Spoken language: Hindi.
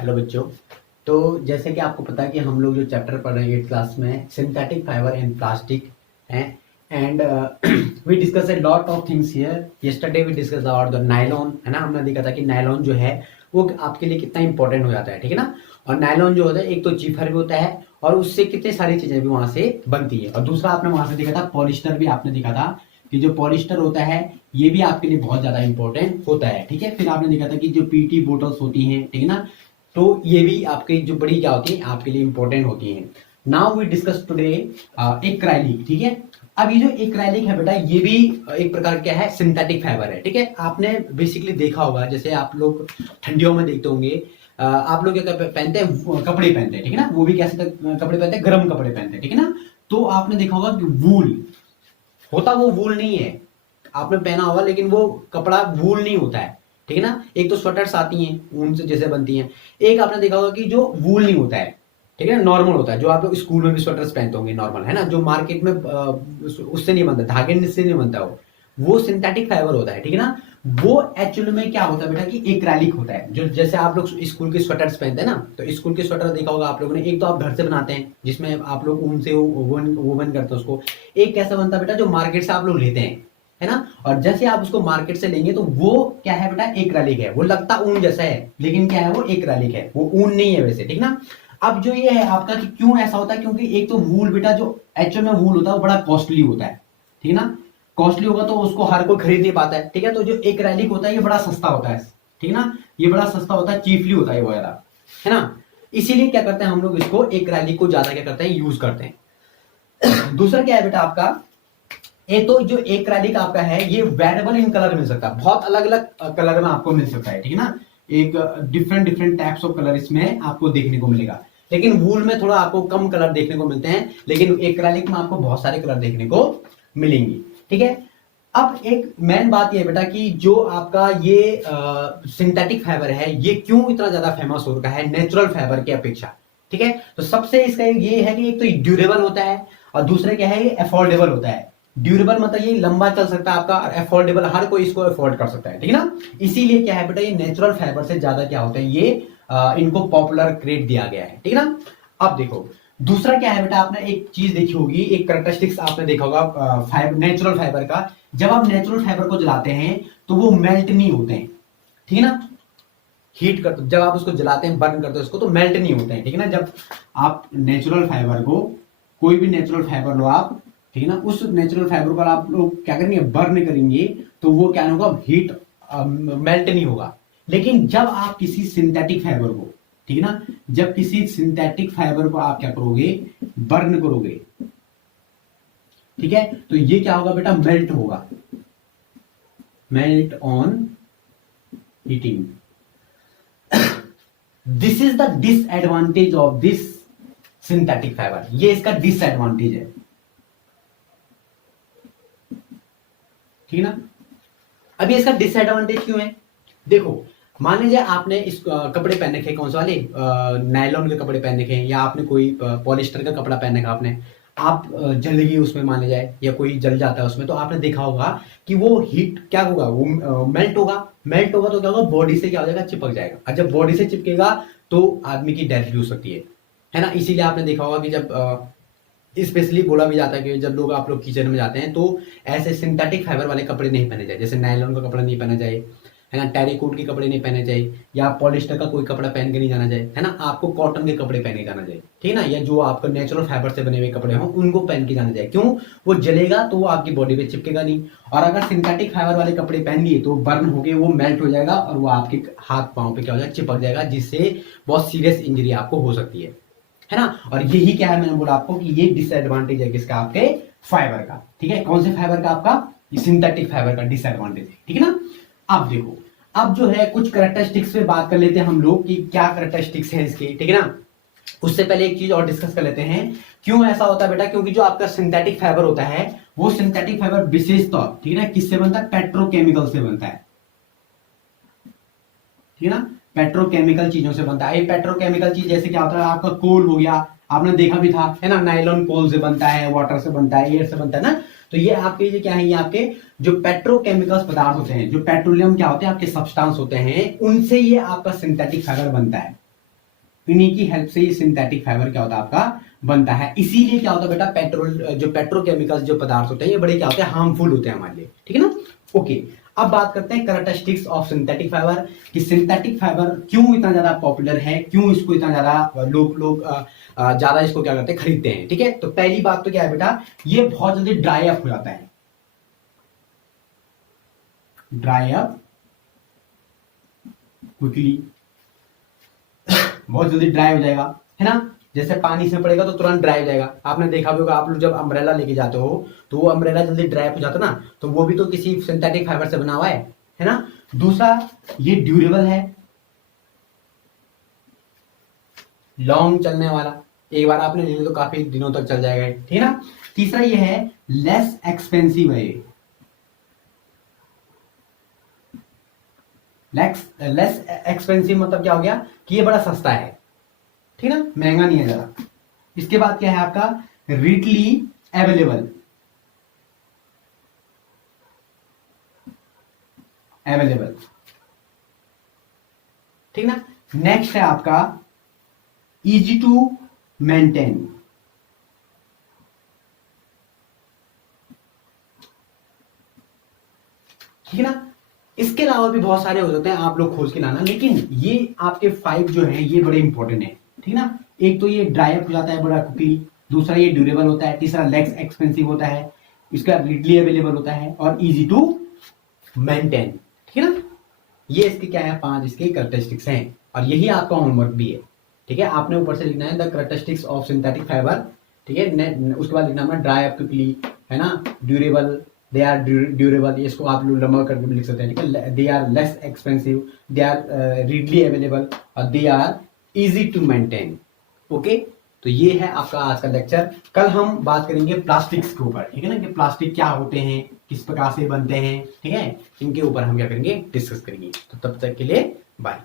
हेलो बच्चों। तो जैसे कि आपको पता है कि हम लोग जो चैप्टर पढ़ रहे हैं 8th क्लास में सिंथेटिक फाइबर एंड प्लास्टिक हैं and we discuss a lot of things here. Yesterday we discuss about the nylon, है ना। हमने देखा था कि नायलॉन जो है वो आपके लिए कितना इंपॉर्टेंट हो जाता है, ठीक है ना। और नायलॉन जो होता है एक तो जिफर भी होता है और उससे कितनी सारी चीजें भी वहां से बनती है। और दूसरा आपने वहां से देखा था पॉलिस्टर भी आपने देखा था कि जो पॉलिस्टर होता है ये भी आपके लिए बहुत ज्यादा इंपॉर्टेंट होता है, ठीक है। फिर आपने देखा था कि जो पीटी बोटल्स होती हैं, ठीक है ना, तो ये भी आपके जो बड़ी क्या होती है आपके लिए इंपॉर्टेंट होती है। Now we discuss today acrylic, ठीक है। अब ये जो एक्राइलिक है बेटा ये भी एक प्रकार क्या है, सिंथेटिक फाइबर है, ठीक है। आपने बेसिकली देखा होगा, जैसे आप लोग ठंडियों में देखते होंगे आप लोग क्या पहनते हैं, कपड़े पहनते हैं, ठीक है ना। वो भी कैसे कपड़े पहनते हैं, गर्म कपड़े पहनते हैं, ठीक है ना। तो आपने देखा होगा कि वूल होता, वो वूल नहीं है। आपने पहना होगा लेकिन वो कपड़ा वूल नहीं होता है, ठीक है ना। एक तो स्वेटर्स आती हैं ऊन से जैसे बनती हैं, एक आपने देखा होगा कि जो वूल नहीं होता है, ठीक है ना, नॉर्मल होता है। जो आप लोग स्कूल में भी स्वेटर्स पहनते होंगे नॉर्मल, है ना, जो मार्केट में उससे नहीं बनता, धागे से नहीं बनता, वो सिंथेटिक फाइबर होता है, ठीक है ना। वो एक्चुअली में क्या होता है बेटा कि एक्राइलिक होता है। जो जैसे आप लोग स्कूल के स्वेटर्स पहनते हैं ना, तो स्कूल के स्वेटर देखा होगा आप लोगों ने। एक तो आप घर से बनाते हैं जिसमें आप लोग ऊन से वोवन करते हैं उसको। एक कैसा बनता है बेटा जो मार्केट से आप लोग लेते हैं, है ना। और जैसे आप उसको मार्केट से लेंगे तो वो क्या है बेटा, एक्राइलिक है। वो लगता ऊन जैसा है लेकिन क्या है, वो एक्राइलिक है, वो ऊन नहीं है वैसे, ठीक ना। अब जो ये है आपका कि क्यों ऐसा होता है, क्योंकि एक तो वूल बेटा जो एक्चुअल में वूल होता है वो बड़ा कॉस्टली होता है, ठीक है ना। कॉस्टली होगा तो उसको हर कोई खरीद नहीं पाता है, ठीक है। तो जो एक्राइलिक होता है ये बड़ा सस्ता होता है, ठीक है ना। ये बड़ा सस्ता होता है, चीफली होता है वगैरह, है ना। इसीलिए क्या करते हैं हम लोग, इसको एक्राइलिक को ज्यादा क्या करते हैं, यूज करते हैं। दूसरा क्या है बेटा आपका, ये तो जो एक्राइलिक आपका है ये वेरिएबल इन कलर मिल सकता है, बहुत अलग अलग कलर में आपको मिल सकता है, ठीक है ना। एक different different types of colour इसमें आपको देखने को मिलेगा। लेकिन वूल में थोड़ा आपको कम कलर देखने को मिलते हैं, लेकिन एक्राइलिक में आपको बहुत सारे कलर देखने को मिलेंगे, ठीक है। अब एक मेन बात ये बेटा कि जो आपका ये सिंथेटिक फाइबर है ये क्यों इतना ज्यादा फेमस हो रखा है नेचुरल फाइबर की अपेक्षा, ठीक है। तो सबसे इसका ये है कि एक तो ड्यूरेबल होता है और दूसरा क्या है, ये अफोर्डेबल होता है। ड्यूरेबल मतलब ये लंबा चल सकता है आपका, और अफोर्डेबल हर कोई इसको अफोर्ड कर सकता है, ठीक है ना। इसीलिए क्या है बेटा, ये नेचुरल फाइबर से ज्यादा क्या होता है, ये इनको पॉपुलर क्रेड दिया गया है, ठीक है ना। अब देखो दूसरा क्या है बेटा, आपने एक चीज देखी होगी, एक कैरेक्टरिस्टिक्स आपने देखा होगा नेचुरल फाइबर का। जब आप नेचुरल फाइबर को जलाते हैं तो वो मेल्ट नहीं होते हैं, ठीक है ना। हीट करते जब आप उसको जलाते हैं, बर्न करते हैं उसको, तो मेल्ट नहीं होते हैं, ठीक है ना। जब आप नेचुरल फाइबर को, कोई भी नेचुरल फाइबर लो आप, ठीक है ना, उस नेचुरल फाइबर को आप लोग क्या करेंगे, बर्न करेंगे, तो वो क्या होगा, हीट मेल्ट नहीं होगा। लेकिन जब आप किसी सिंथेटिक फाइबर को, ठीक है ना, जब किसी सिंथेटिक फाइबर को आप क्या करोगे, बर्न करोगे, ठीक है, तो ये क्या होगा बेटा, मेल्ट होगा, melt on heating. This is the disadvantage of this synthetic fibre, ये इसका डिसएडवांटेज है, ठीक है ना। अभी इसका डिसएडवांटेज क्यों है, देखो मान लीजिए आपने इस कपड़े पहन रखे, कौन से वाले, नायलॉन के कपड़े पहन रखे, या आपने कोई पॉलिस्टर का कपड़ा पहन रखा, आपने आप जल गई उसमें मान लिया जाए, या कोई जल जाता है उसमें, तो आपने देखा होगा कि वो हीट क्या होगा, वो मेल्ट होगा। मेल्ट होगा तो क्या होगा, बॉडी से क्या हो जाएगा, चिपक जाएगा। और जब बॉडी से चिपकेगा तो आदमी की डेथ भी हो सकती है ना। इसीलिए आपने देखा होगा कि जब स्पेशली बोला भी जाता है कि जब लोग आप लोग किचन में जाते हैं तो ऐसे सिंथेटिक फाइबर वाले कपड़े नहीं पहने जाए, जैसे नायलॉन का कपड़ा नहीं पहना जाए, है ना, टेरिकोट के कपड़े नहीं पहने जाए, या पॉलिस्टर का कोई कपड़ा पहन के नहीं जाना जाए, है ना। आपको कॉटन के कपड़े पहने जाना जाए, ठीक है ना, या जो आपका नेचुरल फाइबर से बने हुए कपड़े हों उनको पहन के जाना जाए। क्यों, वो जलेगा तो वो आपकी बॉडी पे चिपकेगा नहीं। और अगर सिंथेटिक फाइबर वाले कपड़े पहन लिए तो बर्न होके वो मेल्ट हो जाएगा और वो आपके हाथ पांव पे क्या हो जाएगा, चिपक जाएगा, जिससे बहुत सीरियस इंजरी आपको हो सकती है ना। और यही क्या है, मैंने बोला आपको कि ये डिसएडवांटेज है किसका, आपके फाइबर का, ठीक है। कौन से फाइबर का, आपका सिंथेटिक फाइबर का डिसएडवांटेज है, ठीक है ना। अब देखो, अब जो है कुछ कैरेक्टरिस्टिक्स पे बात कर लेते हैं हम लोग कि क्या कैरेक्टरिस्टिक्स है इसके, ठीक है ना। उससे पहले एक चीज और डिस्कस कर लेते हैं, क्यों ऐसा होता है बेटा, क्योंकि जो आपका सिंथेटिक फाइबर होता है वो सिंथेटिक फाइबर विशेष तौर, ठीक है ना, किससे बनता है, पेट्रोकेमिकल से बनता है, ठीक है ना। पेट्रोकेमिकल चीजों से बनता है। ये पेट्रोकेमिकल चीज जैसे क्या होता है, आपका कोल हो गया, आपने देखा भी था, है ना, नायलॉन कोल से बनता है, वाटर से बनता है, एयर से बनता है ना। तो ये आपके ये क्या है, ये आपके जो पेट्रोकेमिकल्स पदार्थ होते हैं, जो पेट्रोलियम क्या होते हैं, आपके सब्सटेंस होते हैं, उनसे ये आपका सिंथेटिक फाइबर बनता है, इन्हीं की हेल्प से ये सिंथेटिक फाइबर क्या होता है आपका बनता है। इसीलिए क्या होता है बेटा, पेट्रोल जो पेट्रोकेमिकल्स जो पदार्थ होते हैं ये बड़े क्या होते हैं, हार्मफुल होते हैं हमारे लिए, ठीक है ना। ओके, अब बात करते हैं कैरेक्टरिस्टिक्स ऑफ सिंथेटिक फाइबर, कि सिंथेटिक फाइबर क्यों इतना ज्यादा पॉपुलर है, क्यों इसको इतना ज्यादा लोग ज्यादा इसको क्या करते हैं, खरीदते हैं, ठीक है। तो पहली बात तो क्या है बेटा, ये बहुत जल्दी ड्राई अप हो जाता है, ड्राई अप क्विकली, बहुत जल्दी ड्राई हो जाएगा, है ना। जैसे पानी से पड़ेगा तो तुरंत ड्राई हो जाएगा। आपने देखा भी होगा, आप लोग जब अम्ब्रेला लेके जाते हो तो वो अम्ब्रेला जल्दी ड्राई हो जाता है ना, तो वो भी तो किसी सिंथेटिक फाइबर से बना हुआ है ना। दूसरा, ये ड्यूरेबल है, लॉन्ग चलने वाला, एक बार आपने ले लिया तो काफी दिनों तक चल जाएगा, ठीक है ना। तीसरा ये है लेस एक्सपेंसिव है, लेस एक्सपेंसिव मतलब क्या हो गया कि ये बड़ा सस्ता है, ठीक है ना, महंगा नहीं है ज्यादा। इसके बाद क्या है आपका, रीडली अवेलेबल, ठीक ना। नेक्स्ट है आपका इजी टू मेंटेन, ठीक है ना। इसके अलावा भी बहुत सारे हो जाते हैं, आप लोग खोज के लाना, लेकिन ये आपके 5 जो है ये बड़े इंपॉर्टेंट है, ठीक है ना। एक तो ये ड्राई अप हो जाता है बड़ा क्विकली, दूसरा ये ड्यूरेबल होता है, तीसरा लेस एक्सपेंसिव होता है, इसका रीडली अवेलेबल होता है, और इजी टू मेंटेन, ठीक है ना। ये इसके क्या है, 5 इसके कैरेक्टरिस्टिक्स हैं, और यही आपका होमवर्क भी है, ठीक है। आपने ऊपर से लिखना है the characteristics of synthetic fibre, ठीक है। उसके बाद लिखना है ड्राई अप क्विकली, है ना, ड्यूरेबल, दे आर ड्यूरेबल, इसको आप लोग लंबा करके भी लिख सकते हैं, ठीक है। They are less expensive, they are readily available, और they are easy to maintain. Okay, तो ये है आपका आज का लेक्चर। कल हम बात करेंगे प्लास्टिक्स के ऊपर, ठीक है ना, कि प्लास्टिक क्या होते हैं, किस प्रकार से बनते हैं, ठीक है, इनके ऊपर हम क्या करेंगे, डिस्कस करेंगे। तो तब तक के लिए बाय।